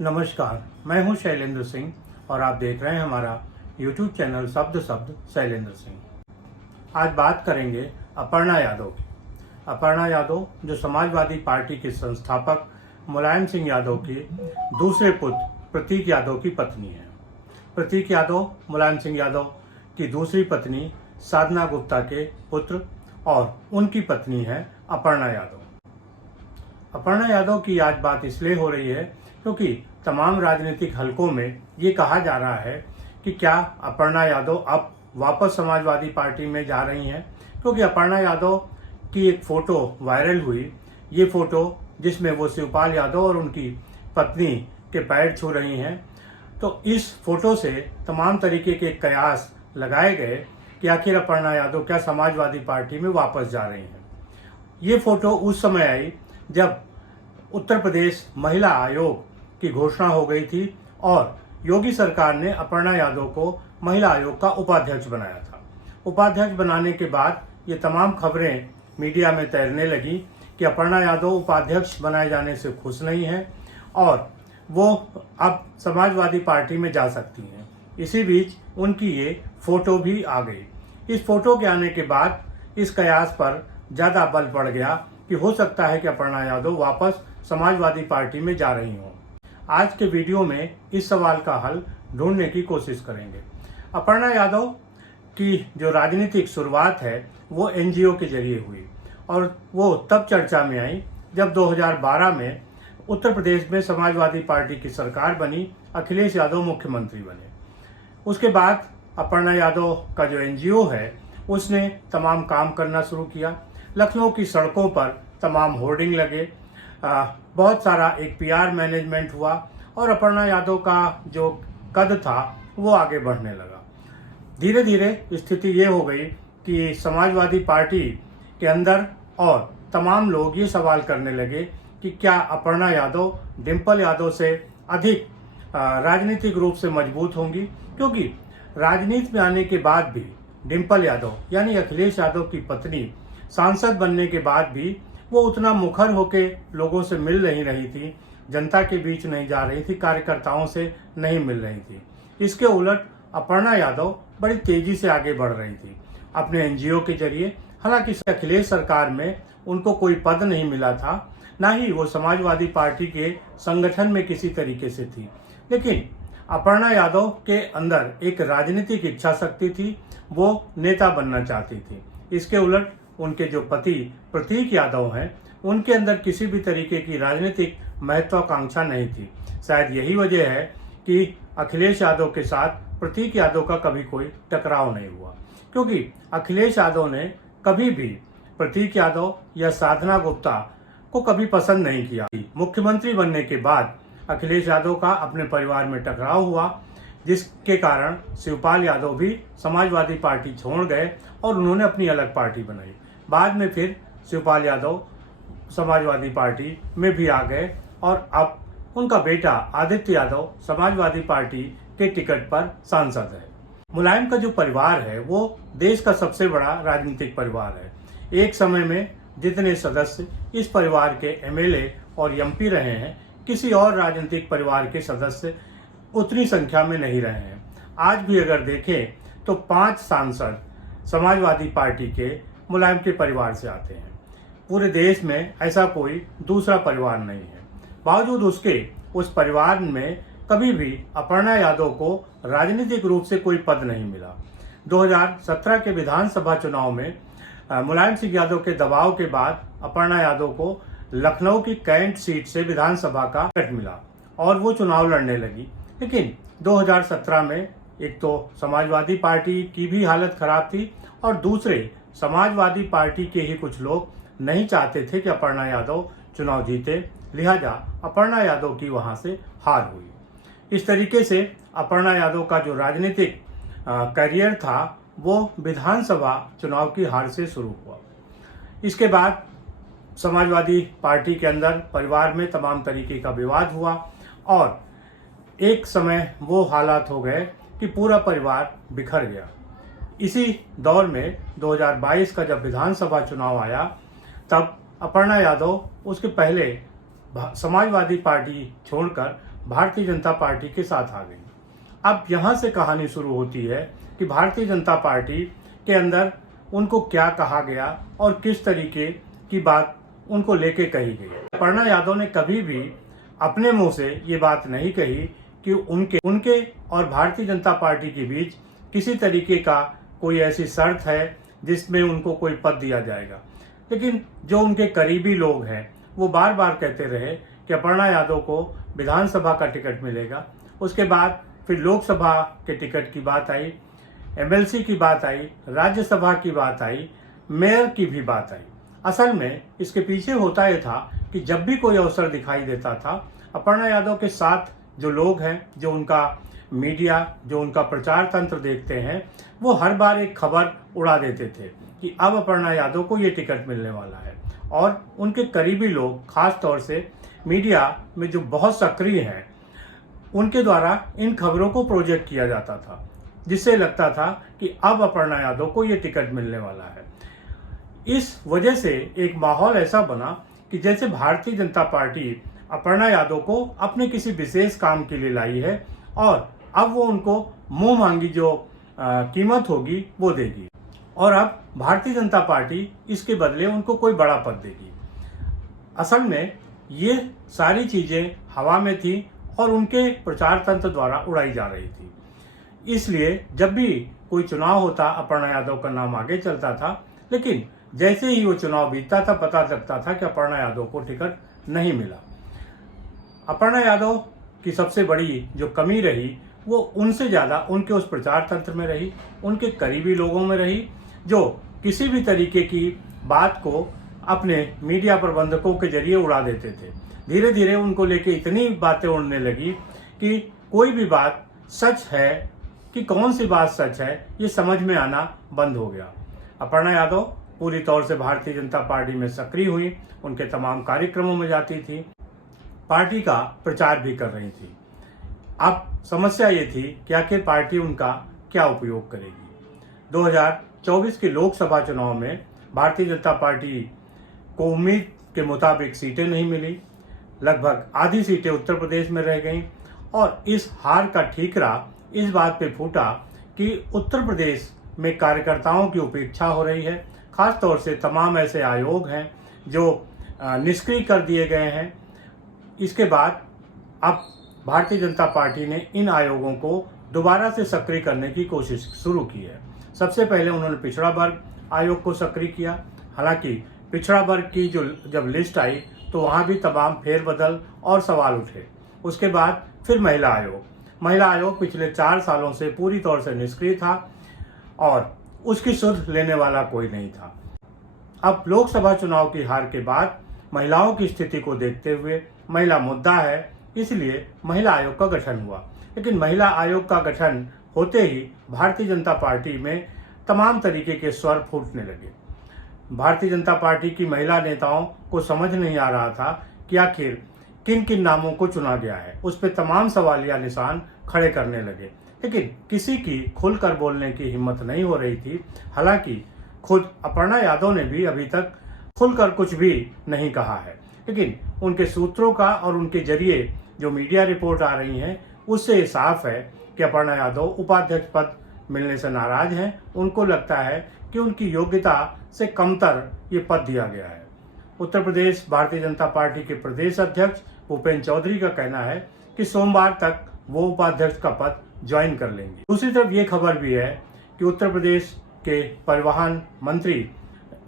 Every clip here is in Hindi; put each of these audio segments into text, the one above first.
नमस्कार, मैं हूं शैलेंद्र सिंह और आप देख रहे हैं हमारा YouTube चैनल शब्द शब्द शैलेंद्र सिंह। आज बात करेंगे अपर्णा यादव की। अपर्णा यादव जो समाजवादी पार्टी के संस्थापक मुलायम सिंह यादव के दूसरे पुत्र प्रतीक यादव की पत्नी है। प्रतीक यादव मुलायम सिंह यादव की दूसरी पत्नी साधना गुप्ता के पुत्र और उनकी पत्नी है अपर्णा यादव। अपर्णा यादव की आज बात इसलिए हो रही है क्योंकि तमाम राजनीतिक हलकों में ये कहा जा रहा है कि क्या अपर्णा यादव अब वापस समाजवादी पार्टी में जा रही हैं, क्योंकि अपर्णा यादव की एक फ़ोटो वायरल हुई। ये फ़ोटो जिसमें वो शिवपाल यादव और उनकी पत्नी के पैर छू रही हैं, तो इस फोटो से तमाम तरीके के कयास लगाए गए कि आखिर अपर्णा यादव क्या समाजवादी पार्टी में वापस जा रही हैं। ये फ़ोटो उस समय आई जब उत्तर प्रदेश महिला आयोग की घोषणा हो गई थी और योगी सरकार ने अपर्णा यादव को महिला आयोग का उपाध्यक्ष बनाया था। उपाध्यक्ष बनाने के बाद ये तमाम खबरें मीडिया में तैरने लगी कि अपर्णा यादव उपाध्यक्ष बनाए जाने से खुश नहीं है और वो अब समाजवादी पार्टी में जा सकती हैं। इसी बीच उनकी ये फोटो भी आ गई। इस फोटो के आने के बाद इस कयास पर ज़्यादा बल पड़ गया कि हो सकता है कि अपर्णा यादव वापस समाजवादी पार्टी में जा रही हों। आज के वीडियो में इस सवाल का हल ढूंढने की कोशिश करेंगे। अपर्णा यादव की जो राजनीतिक शुरुआत है वो एनजीओ के जरिए हुई और वो तब चर्चा में आई जब 2012 में उत्तर प्रदेश में समाजवादी पार्टी की सरकार बनी, अखिलेश यादव मुख्यमंत्री बने। उसके बाद अपर्णा यादव का जो एनजीओ है उसने तमाम काम करना शुरू किया। लखनऊ की सड़कों पर तमाम होर्डिंग लगे, बहुत सारा एक पीआर मैनेजमेंट हुआ और अपर्णा यादव का जो कद था वो आगे बढ़ने लगा। धीरे धीरे स्थिति ये हो गई कि समाजवादी पार्टी के अंदर और तमाम लोग ये सवाल करने लगे कि क्या अपर्णा यादव डिम्पल यादव से अधिक राजनीतिक रूप से मजबूत होंगी, क्योंकि राजनीति में आने के बाद भी डिम्पल यादव यानी अखिलेश यादव की पत्नी सांसद बनने के बाद भी वो उतना मुखर होके लोगों से मिल नहीं रही थी, जनता के बीच नहीं जा रही थी, कार्यकर्ताओं से नहीं मिल रही थी। इसके उलट अपर्णा यादव बड़ी तेजी से आगे बढ़ रही थी अपने एनजीओ के जरिए। हालांकि अखिलेश सरकार में उनको कोई पद नहीं मिला था, ना ही वो समाजवादी पार्टी के संगठन में किसी तरीके से थी, लेकिन अपर्णा यादव के अंदर एक राजनीतिक इच्छा शक्ति थी, वो नेता बनना चाहती थी। इसके उलट उनके जो पति प्रतीक यादव हैं उनके अंदर किसी भी तरीके की राजनीतिक महत्वाकांक्षा नहीं थी। शायद यही वजह है कि अखिलेश यादव के साथ प्रतीक यादव का कभी कोई टकराव नहीं हुआ, क्योंकि अखिलेश यादव ने कभी भी प्रतीक यादव या साधना गुप्ता को कभी पसंद नहीं किया। मुख्यमंत्री बनने के बाद अखिलेश यादव का अपने परिवार में टकराव हुआ, जिसके कारण शिवपाल यादव भी समाजवादी पार्टी छोड़ गए और उन्होंने अपनी अलग पार्टी बनाई। बाद में फिर शिवपाल यादव समाजवादी पार्टी में भी आ गए और अब उनका बेटा आदित्य यादव समाजवादी पार्टी के टिकट पर सांसद है। मुलायम का जो परिवार है वो देश का सबसे बड़ा राजनीतिक परिवार है। एक समय में जितने सदस्य इस परिवार के एमएलए और एमपी रहे हैं, किसी और राजनीतिक परिवार के सदस्य उतनी संख्या में नहीं रहे हैं। आज भी अगर देखें तो 5 सांसद समाजवादी पार्टी के मुलायम के परिवार से आते हैं। पूरे देश में ऐसा कोई दूसरा परिवार नहीं है। बावजूद उसके उस परिवार में कभी भी अपर्णा यादव को राजनीतिक रूप से कोई पद नहीं मिला। 2017 के विधानसभा चुनाव में मुलायम सिंह यादव के दबाव के बाद अपर्णा यादव को लखनऊ की कैंट सीट से विधानसभा का टिकट मिला और वो चुनाव लड़ने लगी। लेकिन 2017 में एक तो समाजवादी पार्टी की भी हालत खराब थी और दूसरे समाजवादी पार्टी के ही कुछ लोग नहीं चाहते थे कि अपर्णा यादव चुनाव जीते, लिहाजा अपर्णा यादव की वहां से हार हुई। इस तरीके से अपर्णा यादव का जो राजनीतिक करियर था वो विधानसभा चुनाव की हार से शुरू हुआ। इसके बाद समाजवादी पार्टी के अंदर परिवार में तमाम तरीके का विवाद हुआ और एक समय वो हालात हो गए कि पूरा परिवार बिखर गया। इसी दौर में 2022 का जब विधानसभा चुनाव आया तब अपर्णा यादव उसके पहले समाजवादी पार्टी छोड़कर भारतीय जनता पार्टी के साथ आ गई। अब यहाँ से कहानी शुरू होती है कि भारतीय जनता पार्टी के अंदर उनको क्या कहा गया और किस तरीके की बात उनको लेके कही गई। अपर्णा यादव ने कभी भी अपने मुंह से ये बात नहीं कही कि उनके और भारतीय जनता पार्टी के बीच किसी तरीके का कोई ऐसी शर्त है जिसमें उनको कोई पद दिया जाएगा। लेकिन जो उनके करीबी लोग हैं वो बार बार कहते रहे कि अपर्णा यादव को विधानसभा का टिकट मिलेगा। उसके बाद फिर लोकसभा के टिकट की बात आई, एमएलसी की बात आई, राज्यसभा की बात आई, मेयर की भी बात आई। असल में इसके पीछे होता यह था कि जब भी कोई अवसर दिखाई देता था, अपर्णा यादव के साथ जो लोग हैं, जो उनका मीडिया, जो उनका प्रचार तंत्र देखते हैं, वो हर बार एक खबर उड़ा देते थे कि अब अपर्णा यादव को ये टिकट मिलने वाला है। और उनके करीबी लोग, खास तौर से मीडिया में जो बहुत सक्रिय हैं, उनके द्वारा इन खबरों को प्रोजेक्ट किया जाता था, जिससे लगता था कि अब अपर्णा यादव को ये टिकट मिलने वाला है। इस वजह से एक माहौल ऐसा बना कि जैसे भारतीय जनता पार्टी अपर्णा यादव को अपने किसी विशेष काम के लिए लाई है और अब वो उनको मुंह मांगी जो कीमत होगी वो देगी, और अब भारतीय जनता पार्टी इसके बदले उनको कोई बड़ा पद देगी। असल में ये सारी चीजें हवा में थी और उनके प्रचार तंत्र द्वारा उड़ाई जा रही थी। इसलिए जब भी कोई चुनाव होता, अपर्णा यादव का नाम आगे चलता था, लेकिन जैसे ही वो चुनाव बीतता था, पता लगता था कि अपर्णा यादव को टिकट नहीं मिला। अपर्णा यादव की सबसे बड़ी जो कमी रही वो उनसे ज़्यादा उनके उस प्रचार तंत्र में रही, उनके करीबी लोगों में रही, जो किसी भी तरीके की बात को अपने मीडिया प्रबंधकों के जरिए उड़ा देते थे। धीरे धीरे उनको लेके इतनी बातें उड़ने लगी कि कोई भी बात सच है कि कौन सी बात सच है ये समझ में आना बंद हो गया। अपर्णा यादव पूरी तौर से भारतीय जनता पार्टी में सक्रिय हुई, उनके तमाम कार्यक्रमों में जाती थी, पार्टी का प्रचार भी कर रही थी। अब समस्या ये थी कि आखिर पार्टी उनका क्या उपयोग करेगी। 2024 के लोकसभा चुनाव में भारतीय जनता पार्टी को उम्मीद के मुताबिक सीटें नहीं मिली, लगभग आधी सीटें उत्तर प्रदेश में रह गईं, और इस हार का ठीकरा इस बात पे फूटा कि उत्तर प्रदेश में कार्यकर्ताओं की उपेक्षा हो रही है। खास तौर से तमाम ऐसे आयोग हैं जो निष्क्रिय कर दिए गए हैं। इसके बाद अब भारतीय जनता पार्टी ने इन आयोगों को दोबारा से सक्रिय करने की कोशिश शुरू की है। सबसे पहले उन्होंने पिछड़ा वर्ग आयोग को सक्रिय किया। हालांकि पिछड़ा वर्ग की जब लिस्ट आई तो वहाँ भी तमाम फेरबदल और सवाल उठे। उसके बाद फिर महिला आयोग पिछले 4 सालों से पूरी तौर से निष्क्रिय था और उसकी सुध लेने वाला कोई नहीं था। अब लोकसभा चुनाव की हार के बाद महिलाओं की स्थिति को देखते हुए, महिला मुद्दा है इसलिए महिला आयोग का गठन हुआ। लेकिन महिला आयोग का गठन होते ही भारतीय जनता पार्टी में तमाम तरीके के स्वर फूटने लगे। भारतीय जनता पार्टी की महिला नेताओं को समझ नहीं आ रहा था कि आखिर किन किन नामों को चुना गया है। उस पर तमाम सवालिया निशान खड़े करने लगे, लेकिन किसी की खुलकर बोलने की हिम्मत नहीं हो रही थी। हालांकि खुद अपर्णा यादव ने भी अभी तक खुलकर कुछ भी नहीं कहा है, लेकिन उनके सूत्रों का और उनके जरिए जो मीडिया रिपोर्ट आ रही हैं उससे साफ है कि अपर्णा यादव उपाध्यक्ष पद मिलने से नाराज हैं। उनको लगता है कि उनकी योग्यता से कमतर ये पद दिया गया है। उत्तर प्रदेश भारतीय जनता पार्टी के प्रदेश अध्यक्ष भूपेंद्र चौधरी का कहना है कि सोमवार तक वो उपाध्यक्ष का पद ज्वाइन कर लेंगे। दूसरी तरफ ये खबर भी है कि उत्तर प्रदेश के परिवहन मंत्री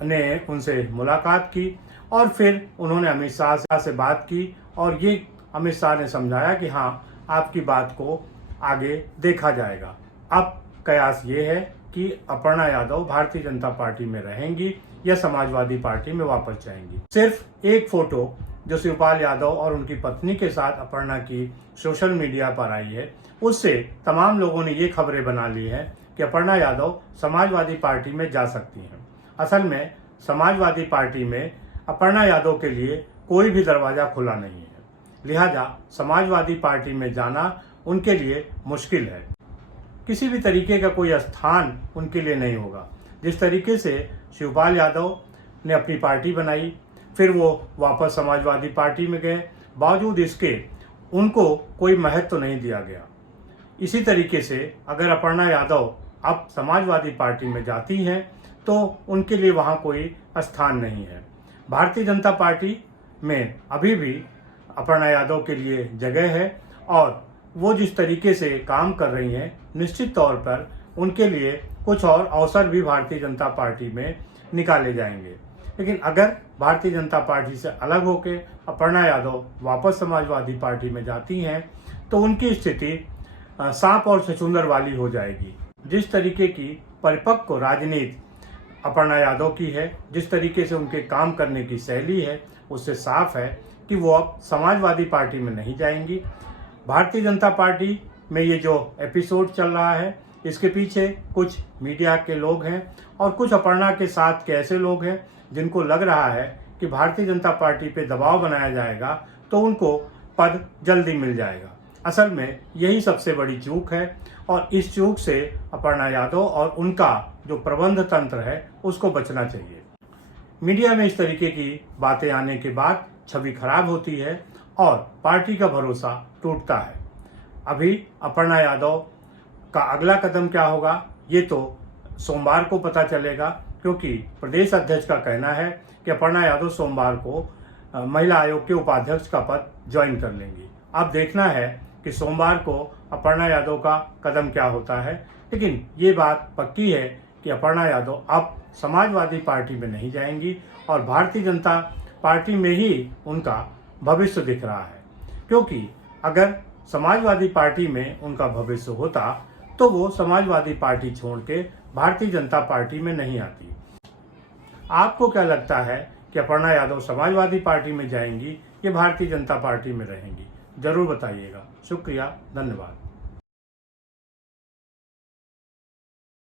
ने उनसे मुलाकात की और फिर उन्होंने अमित शाह से बात की, और ये अमित शाह ने समझाया कि हाँ, आपकी बात को आगे देखा जाएगा। अब कयास ये है कि अपर्णा यादव भारतीय जनता पार्टी में रहेंगी या समाजवादी पार्टी में वापस जाएंगी। सिर्फ एक फोटो जो शिवपाल यादव और उनकी पत्नी के साथ अपर्णा की सोशल मीडिया पर आई है, उससे तमाम लोगों ने ये खबरें बना ली हैं कि अपर्णा यादव समाजवादी पार्टी में जा सकती हैं। असल में समाजवादी पार्टी में अपर्णा यादव के लिए कोई भी दरवाजा खुला नहीं है, लिहाजा समाजवादी पार्टी में जाना उनके लिए मुश्किल है। किसी भी तरीके का कोई स्थान उनके लिए नहीं होगा। जिस तरीके से शिवपाल यादव ने अपनी पार्टी बनाई, फिर वो वापस समाजवादी पार्टी में गए, बावजूद इसके उनको कोई महत्व नहीं दिया गया। इसी तरीके से अगर अपर्णा यादव अब समाजवादी पार्टी में जाती हैं तो उनके लिए वहाँ कोई स्थान नहीं है। भारतीय जनता पार्टी में अभी भी अपर्णा यादव के लिए जगह है और वो जिस तरीके से काम कर रही हैं, निश्चित तौर पर उनके लिए कुछ और अवसर भी भारतीय जनता पार्टी में निकाले जाएंगे। लेकिन अगर भारतीय जनता पार्टी से अलग होकर अपर्णा यादव वापस समाजवादी पार्टी में जाती हैं तो उनकी स्थिति सांप और छछूंदर वाली हो जाएगी। जिस तरीके की परिपक्व राजनीति अपर्णा यादव की है, जिस तरीके से उनके काम करने की शैली है, उससे साफ है कि वो अब समाजवादी पार्टी में नहीं जाएंगी। भारतीय जनता पार्टी में ये जो एपिसोड चल रहा है, इसके पीछे कुछ मीडिया के लोग हैं और कुछ अपर्णा के साथ के ऐसे लोग हैं जिनको लग रहा है कि भारतीय जनता पार्टी पे दबाव बनाया जाएगा तो उनको पद जल्दी मिल जाएगा। असल में यही सबसे बड़ी चूक है और इस चूक से अपर्णा यादव और उनका जो प्रबंध तंत्र है उसको बचना चाहिए। मीडिया में इस तरीके की बातें आने के बाद छवि खराब होती है और पार्टी का भरोसा टूटता है। अभी अपर्णा यादव का अगला कदम क्या होगा ये तो सोमवार को पता चलेगा, क्योंकि प्रदेश अध्यक्ष का कहना है कि अपर्णा यादव सोमवार को महिला आयोग के उपाध्यक्ष का पद ज्वाइन कर लेंगी। अब देखना है कि सोमवार को अपर्णा यादव का कदम क्या होता है। लेकिन ये बात पक्की है कि अपर्णा यादव अब समाजवादी पार्टी में नहीं जाएंगी और भारतीय जनता पार्टी में ही उनका भविष्य दिख रहा है, क्योंकि अगर समाजवादी पार्टी में उनका भविष्य होता तो वो समाजवादी पार्टी छोड़ के भारतीय जनता पार्टी में नहीं आती। आपको क्या लगता है कि अपर्णा यादव समाजवादी पार्टी में जाएंगी या भारतीय जनता पार्टी में रहेंगी? जरूर बताइएगा। शुक्रिया, धन्यवाद।